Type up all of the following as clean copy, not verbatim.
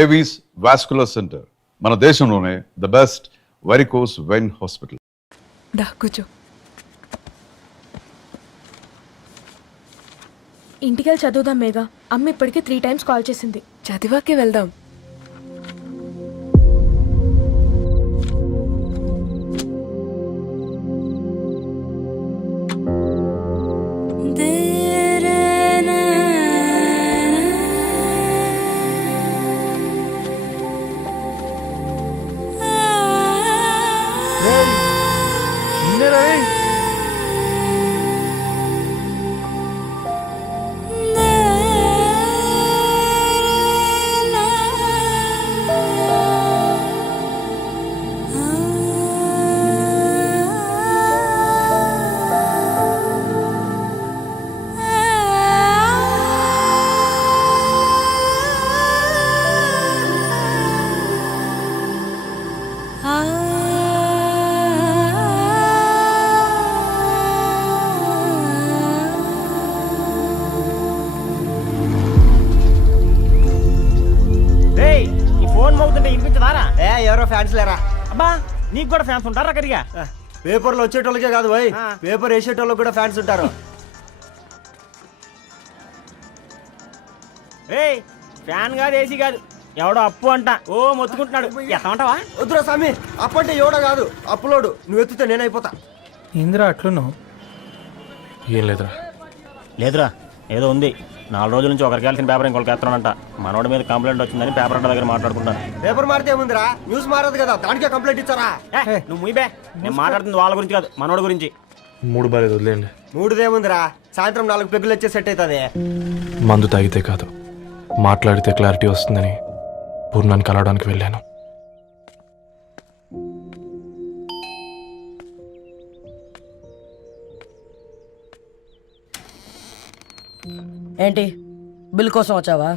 Avis vascular centre మన దేశంలోనే the best varicose vein hospital. కూర్చో. ఇంటికెళ్ళి చదువుదాం మేఘా. అమ్మ ఇప్పటికే 3 times కాల్ చేసింది. చదివాకే వెళ్దాం. ఎవరో ఫ్యాన్స్ లేరా? అబ్బా నీకు కూడా ఫ్యాన్స్ ఉంటారా? కరిగా పేపర్లో వచ్చేటోళ్ళకే కాదు భయ్, పేపర్ వేసేటోళ్ళకి కూడా ఫ్యాన్స్ ఉంటారు. ఏయ్ ఫ్యాన్ కాదు, ఏసీ కాదు, ఎవడో అప్పు అంట ఓ మొత్తుకుంటున్నాడు. ఎత్తమంటావా? వద్దురా స్వామి, అప్పు అంటే ఎవడో కాదు, అప్పులోడు. నువ్వు ఎత్తుతే నేనైపోతా. ఇందిరా అట్లున్నావు? ఏం లేదురా. లేదురా, ఏదో ఉంది. 4 రోజుల నుంచి ఒకరికి వెళ్ళిన పేపర్ ఇంకొకరికి ఎత్తనంట. మనోడి మీద కంప్లైంట్ వచ్చిందని పేపర్ అంట దగ్గర మాట్లాడుకుంటాను. పేపర్ మారితే ఏముందిరా, న్యూస్ మారదు కదా, దానికే కంప్లైంట్ ఇచ్చారా? నువ్వు ముయ్యబే, నేను మాట్లాడుతుంది వాళ్ళ గురించి కాదు, మనోడి గురించి. 3 బాలేదు, వదిలేండి. 3దేముందిరా, సాయంత్రం 4 పెగ్గులు వచ్చే సెట్ అవుతుంది. మందు తాగితే కాదు, మాట్లాడితే క్లారిటీ వస్తుందని పూర్ణాన్ని కలవడానికి వెళ్ళాను. ఏంటి బిల్ కోసం వచ్చావా?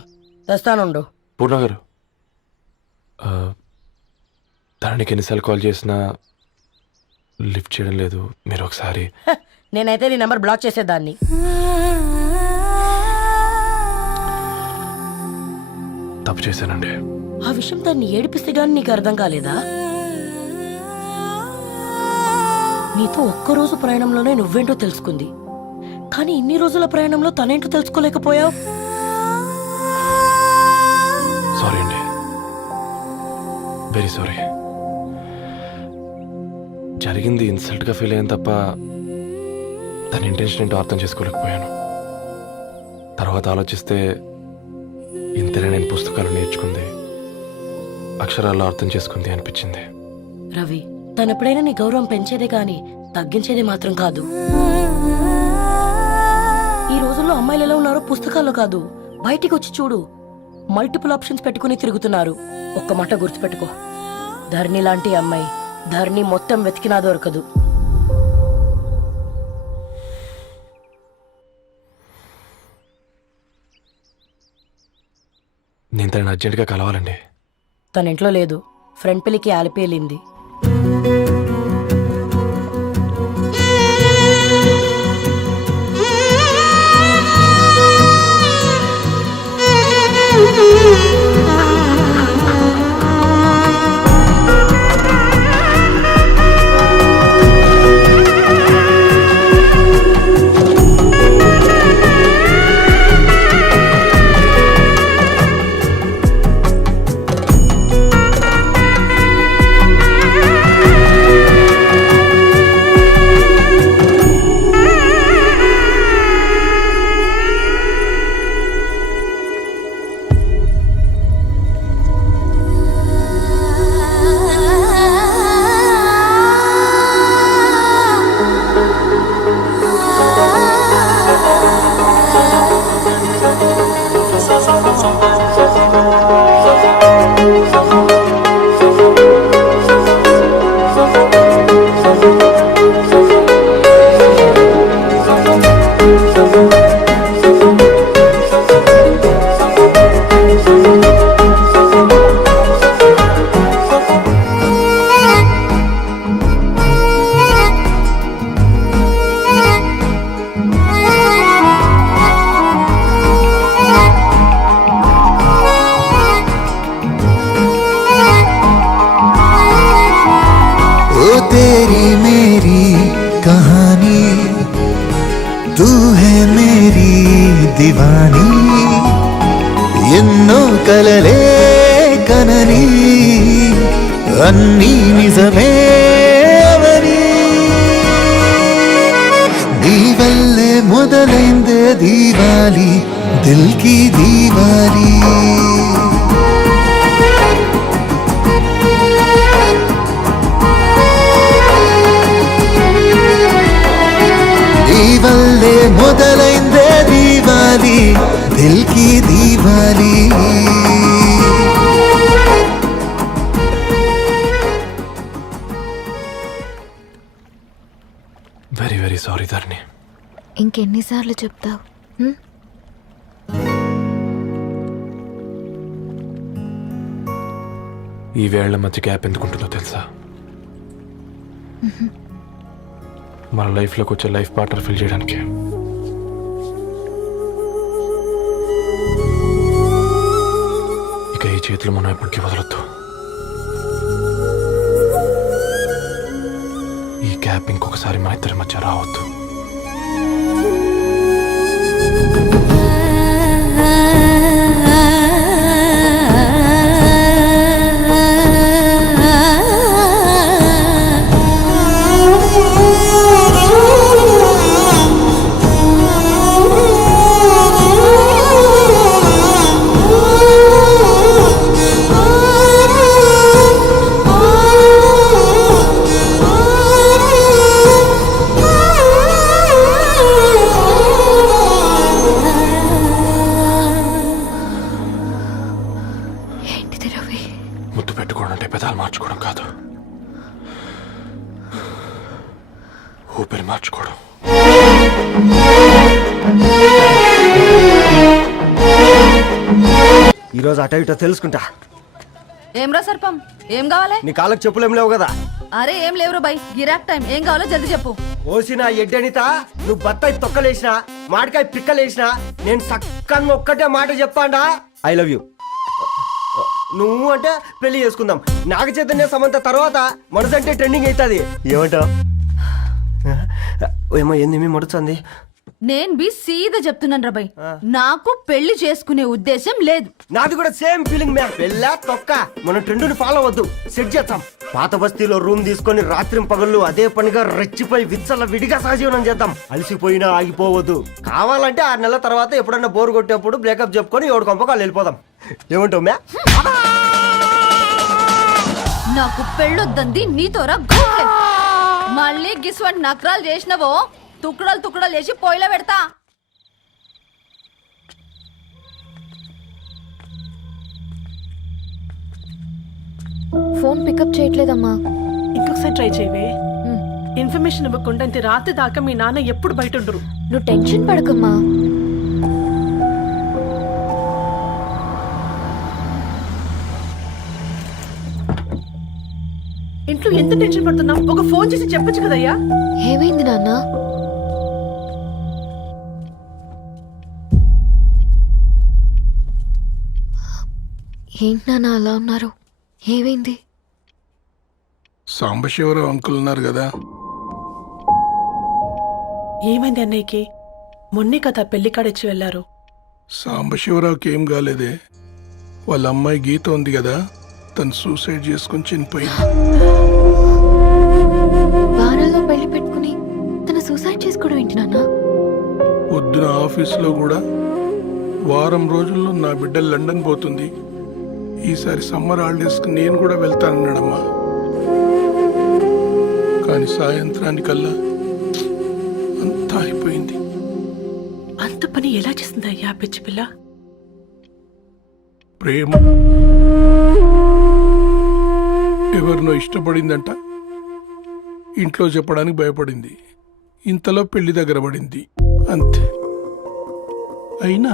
తెస్తానుండు. పూర్ణ గారు, తనకి ఎన్నిసార్లు కాల్ చేసినా లిఫ్ట్ చేయడం లేదు. మీరు ఒకసారి. నేనైతే నీ నెంబర్ బ్లాక్ చేసేదాన్ని. తప్పు చేశానండి. ఆ విషయం దాన్ని ఏడిపిస్తే గానీ నీకు అర్థం కాలేదా? నీతో ఒక్కరోజు ప్రయాణంలోనే నువ్వేంటో తెలుసుకుంది, కానీ ఇన్ని రోజుల ప్రయాణంలో తనేంటో తెలుసుకోలేకపోయావు. సారీ అండి, వెరీ సారీ. జరిగింది ఇన్సల్ట్గా ఫీల్ అయ్యాను తప్ప తన ఇంటెన్షన్ ఏంటో అర్థం చేసుకోలేకపోయాను. తర్వాత ఆలోచిస్తే ఇంతనే నేను పుస్తకాలు నేర్చుకుంది, అక్షరాల్లో అర్థం చేసుకుంది అనిపించింది. రవి, తనెప్పుడైనా నీ గౌరవం పెంచేదే కానీ తగ్గించేదే మాత్రం కాదు. ఈ రోజుల్లో అమ్మాయిలు ఎలా ఉన్నారో పుస్తకాల్లో కాదు, బయటికి వచ్చి చూడు. మల్టిపుల్ ఆప్షన్స్ పెట్టుకుని తిరుగుతున్నారు. ఒక్క మాట గుర్తుపెట్టుకో, ధరణి లాంటి అమ్మాయి ధరణి మొత్తం వెతికినా దొరకదు. నేను తనని అర్జెంటుగా కలవాలండి. తన ఇంట్లో లేదు, ఫ్రెండ్ పెళ్లికి ఆలిపేలింది. కలలే కనని అన్నీ నిజమే అవని నీ వల్లే మొదలైందే దీవాలి దిల్కి దీవాలి నీ వల్లే మొదలైందే దీవాలి దిల్కి Diwali very very sorry Dharani. ఇంకెన్నిసార్లు చెప్తావు? ఈ వేళ్ల మధ్య గ్యాప్ ఎందుకుంటుందో తెలుసా? మన లైఫ్లోకి వచ్చే లైఫ్ పార్ట్నర్ ఫిల్ చేయడానికి. ఇక ఈ చేతులు మనం ఎప్పటికీ వదలొద్దు. ఈ గ్యాప్ ఇంకొకసారి మన ఇద్దరి మధ్య రావద్దు. ముద్దు పెట్టుకోవడం అంటే పెదాలు మార్చుకోవడం కాదు, ఊపిరి మార్చుకోవడం. ఈరోజు అటో ఇటో తెలుసుకుంటా. ఏమ్రా సర్పం, ఏం కావాలి? నీ కాళ్ళకి చెప్పులేం లేవు కదా? అరే ఏం లేవురా బై, గిరాక్ టైం. ఏం కావాలో జల్దీ చెప్పు. ఓసిన ఎడ్డనిత, నువ్వు బత్తాయి తొక్కలేసినా మాడికాయ పిక్కలేసినా నేను సక్కగా ఒక్కటే మాట చెప్పాండా, ఐ లవ్ యూ. నువ్వు అంటే పెళ్లి చేసుకుందాం. నాగ చైతన్య సమంత తర్వాత మనసంటే ట్రెండింగ్ అవుతుంది. ఏమంటావు? ఏమో ఏంది మీ మడుచుంది? నేను బి సీదా చెప్తున్నాను రా బై, నాకు పెళ్లి చేసుకునే ఉద్దేశం లేదు. నాది కూడా సేమ్ ఫీలింగ్ మ్యామ్. పెళ్ళా తొక్క, మనం ట్రెండ్ని ఫాలో అవ్వద్దు, సెట్ చేద్దాం. పాత బస్తీలో రూమ్ తీసుకొని రాత్రి పగళ్ళు అదే పనిగా రెచ్చిపోయి విచ్చల విడిగా సహజీవనం చేద్దాం. అలసిపోయినా ఆగిపోవద్దు. కావాలంటే 6 నెలల తర్వాత ఎప్పుడన్నా బోర్ కొట్టేప్పుడు బ్రేకప్ చెప్పుకొని ఎవడు కొంపకాలు వెళ్ళిపోదాం. ఏమంటావు మ్యా? నాకు పెళ్ళొద్దంది నీతోరా గోట్లే. మళ్ళీ గిస్వంటి నకరాలు చేసినవో తుక్కడలు తుక్కడలు చేసి పొయ్యిలో పెడతా. ఫోన్ పికప్ చేయట్లేదమ్మా. ఇంకొకసారి ట్రై చేయవే. ఇన్ఫర్మేషన్ ఇవ్వకుండా ఇంత రాత్రి దాకా మీ నాన్న ఎప్పుడు బయట ఉండరు. నువ్వు టెన్షన్ పడకమ్మా. ఇంట్లో ఎంత టెన్షన్ పడుతున్నావు? ఒక ఫోన్ చేసి చెప్పొచ్చు కదయ్యా. ఏమైంది నాన్న? ఏంటి నాన్న అలా ఉన్నారు? ఏమైంది? సాంబశివరావు అంకుల్ ఉన్నారు కదా, ఏమైంది అన్నయ్యకి? మొన్నే కదా పెళ్లి కాడొచ్చి వెళ్ళారు. సాంబశివరావుకి ఏం కాలేదే. వాళ్ళ అమ్మాయి గీత ఉంది కదా, తను సూసైడ్ చేసుకుని చనిపోయింది. వారాల్లో పెళ్లి పెట్టుకుని తను సూసైడ్ చేసుకోవడం ఏంటి నాన్న? పొద్దున ఆఫీసులో కూడా వారం రోజుల్లో నా బిడ్డ లండన్ పోతుంది, ఈసారి సమ్మర్ హాలిడేస్కి నేను కూడా వెళ్తానన్నాడమ్మా. కానీ సాయంత్రానికల్లా అంతా అయిపోయింది. అంత పని ఎలా చేసింది అయ్యా పిచ్చి పిల్ల? ప్రేమ ఎవరినో ఇష్టపడిందంట, ఇంట్లో చెప్పడానికి భయపడింది. ఇంతలో పెళ్లి దగ్గర పడింది, అంతే. అయినా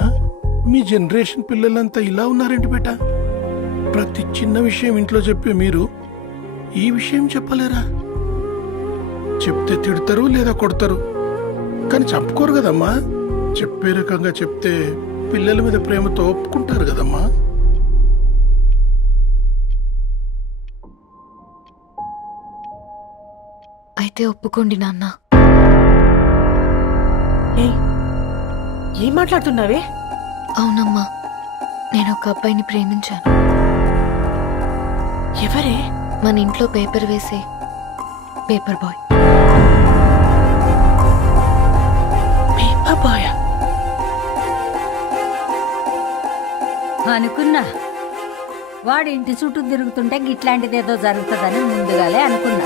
మీ జనరేషన్ పిల్లలంతా ఇలా ఉన్నారేంటి బేట? ప్రతి చిన్న విషయం ఇంట్లో చెప్పే మీరు ఈ విషయం చెప్పలేరా? చెప్తే తిడతారు లేదా కొడతారు, కానీ చంపుకోరు కదమ్మా. చెప్పే రకంగా చెప్తే పిల్లల మీద ప్రేమతో ఒప్పుకుంటారు కదమ్మా. అయితే ఒప్పుకోండి నాన్న. ఏం మాట్లాడుతున్నావే? అవునమ్మా, నేను ఒక అబ్బాయిని ప్రేమించాను. ఎవరే? మన ఇంట్లో పేపర్ వేసే పేపర్ బాయ్. Paper boy? అనుకున్నా వాడి ఇంటి చుట్టూ తిరుగుతుంటే గిట్లాంటిది ఏదో జరుగుతుందని ముందుగాలే అనుకున్నా.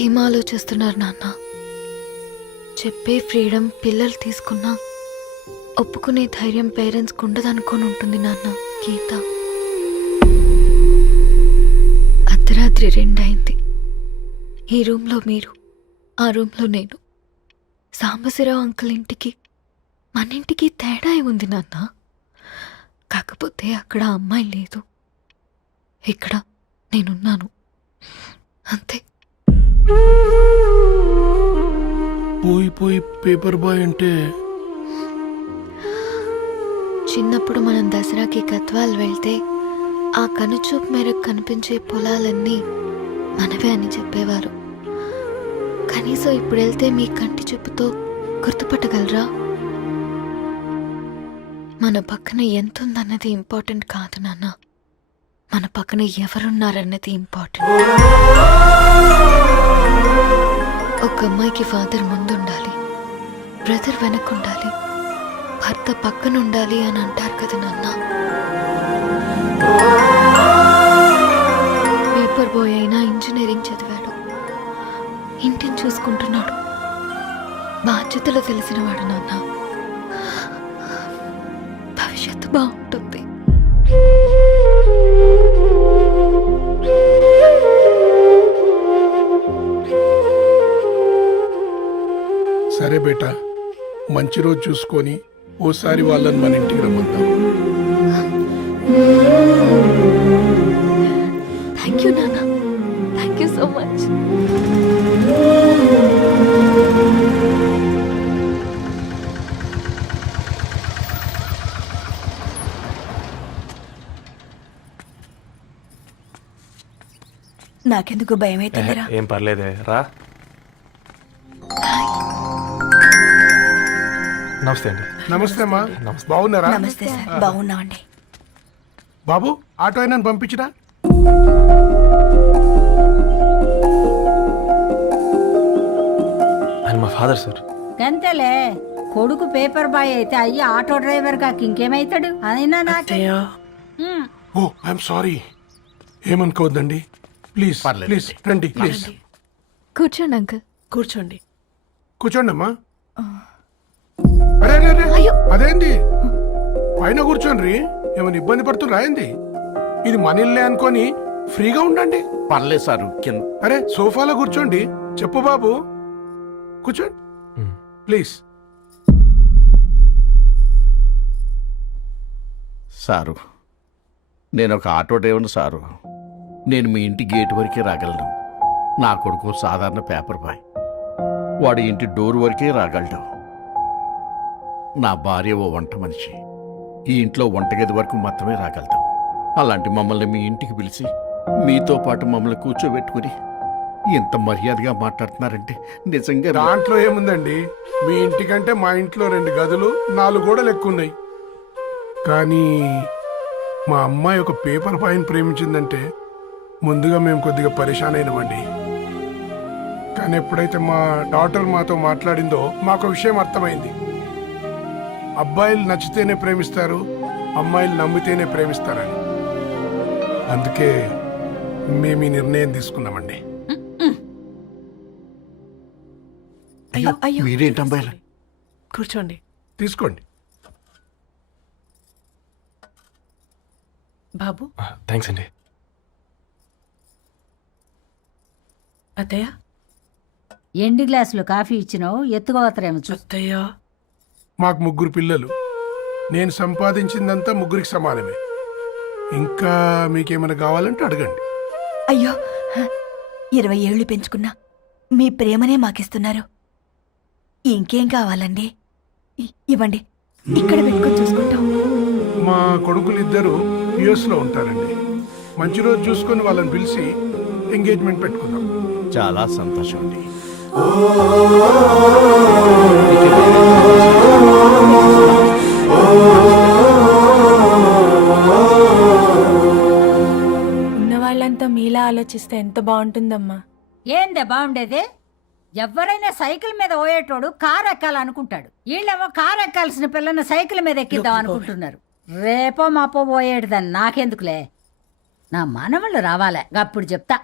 ఏం ఆలోచిస్తున్నారు నాన్న? చెప్పే ఫ్రీడమ్ పిల్లలు తీసుకున్నా ఒప్పుకునే ధైర్యం పేరెంట్స్కి ఉండదనుకొని ఉంటుంది నాన్న. గీత, అర్ధరాత్రి 2 అయింది. ఈ రూమ్లో మీరు, ఆ రూమ్లో నేను. సాంబశివరావు అంకుల్ ఇంటికి మన ఇంటికి తేడా ఉంది నాన్న. కాకపోతే అక్కడ అమ్మాయి లేదు, ఇక్కడ నేనున్నాను, అంతే. పోయి పేపర్ బాయ్ అంటే చిన్నప్పుడు మనం దసరాకి కత్వాల్ వెళ్తే ఆ కనుచూపు మేరకు కనిపించే పొలాలన్నీ మనవే అని చెప్పేవారు. కనీసం ఇప్పుడు వెళ్తే మీ కంటి చూపుతో గుర్తుపట్టగలరా? మన పక్కన ఎంతుందన్నది ఇంపార్టెంట్ కాదు నాన్న, మన పక్కన ఎవరున్నారన్నది ఇంపార్టెంట్. ఒక అమ్మాయికి ఫాదర్ ముందుండాలి, బ్రదర్ వెనకుండాలి, భర్త పక్కన ఉండాలి అని అంటారు కదా నాన్న. పేపర్ బాయ్ అయినా ఇంజనీరింగ్ చదివాడు, ఇంటిని చూసుకుంటున్నాడు, బాధ్యతలు తెలిసినవాడు నాన్న. భవిష్యత్తు బాగుంటుంది. సరే బేటా, మంచి రోజు చూసుకొని ఓసారి వాళ్ళని మన ఇంటికి రమ్మందాం. థ్యాంక్ యూ నాన్న, థ్యాంక్ యూ సో మచ్. నాకెందుకు భయం అవుతుందిరా. ఏం పర్లేదే, రా. నమస్తే అండి. నమస్తే అమ్మా, బాగున్నారా? నమస్తే సార్, బాగున్నామండి. బాబు, ఆటో అయినా పంపించినా? ఆయన మా ఫాదర్ సార్. గంతేలే, కొడుకు పేపర్ బాయ్ అయితే అయ్యి ఆటో డ్రైవర్ కాక ఇంకేమైతాడు? అయినా నాకే ఓ, ఐఎమ్ సారీ. ఏమనుకోవద్దండి, ప్లీజ్ ప్లీజ్ రండి, ప్లీజ్ కూర్చోండి అంకుల్. కూర్చోండి. కూర్చోండి అమ్మా. అరే అరే అరే, అదేంది పైన కూర్చోండి? ఏమైనా ఇబ్బంది పడుతున్నా ఏంది? ఇది మన ఇల్లే అనుకొని ఫ్రీగా ఉండండి. పర్లేదు సారు, అరే సోఫాలో కూర్చోండి. చెప్పు బాబు, కూర్చోండి ప్లీజ్. సారు, నేను ఒక ఆటో డ్రైవర్ని సారు. నేను మీ ఇంటి గేట్ వరకే రాగలను. నా కొడుకు సాధారణ పేపర్ బాయ్, వాడి ఇంటి డోర్ వరకే రాగలడు. నా భార్య ఓ వంట మనిషి, ఈ ఇంట్లో వంటగది వరకు మాత్రమే రాగలుగుతాం. అలాంటి మమ్మల్ని మీ ఇంటికి పిలిచి మీతో పాటు మమ్మల్ని కూర్చోబెట్టుకుని ఎంత మర్యాదగా మాట్లాడుతున్నారంటే నిజంగా. దాంట్లో ఏముందండి, మీ ఇంటికంటే మా ఇంట్లో 2 గదులు 4 గోడలు ఎక్కువ ఉన్నాయి. కానీ మా అమ్మాయి ఒక పేపర్ బాయ్ని ప్రేమించిందంటే ముందుగా మేము కొద్దిగా పరేషాన్ అయినామండి. కానీ ఎప్పుడైతే మా డాటర్ మాతో మాట్లాడిందో మాకు విషయం అర్థమైంది. అబ్బాయిలు నచ్చితేనే ప్రేమిస్తారు, అమ్మాయిలు నమ్మితేనే ప్రేమిస్తారని. అందుకే మేము ఈ నిర్ణయం తీసుకున్నామండి. అయ్యో మీరేంటి అమ్మాయిలు? కూర్చోండి. తీసుకోండి. బాబు, థ్యాంక్స్ అండి. అత్తయ్య. ఎండి గ్లాసులో కాఫీ ఇచ్చినావు, ఎత్తుకోవతరేమో చూ. అత్తయ్య. మాకు 3 పిల్లలు. నేను సంపాదించిందంతా 3కి సమానమే. ఇంకా మీకేమైనా కావాలంటే అడగండి. అయ్యో 20 ఏళ్ళు పెంచుకున్నా మీ ప్రేమనే మాకిస్తున్నారు. ఇంకేం కావాలండి? ఇవ్వండి, ఇక్కడ పెట్టుకొని చూసుకుంటాం. మా కొడుకులు ఇద్దరు యుఎస్ లో ఉంటారండి. మంచి రోజు చూసుకొని వాళ్ళని పిలిచి ఎంగేజ్మెంట్ పెట్టుకుందాం. చాలా సంతోషం అండి. ఉన్న వాళ్ళంతా మీలా ఆలోచిస్తే ఎంత బాగుంటుందమ్మా. ఏందే బాగుండేది? ఎవరైనా సైకిల్ మీద పోయేటోడు కారు ఎక్కాలనుకుంటాడు. వీళ్ళేమో కారు ఎక్కాల్సిన పిల్లని సైకిల్ మీద ఎక్కిద్దాం అనుకుంటున్నారు. రేపో మాపో పోయేటిదని నాకెందుకులే, నా మనవళ్ళు రావాలే అప్పుడు చెప్తా.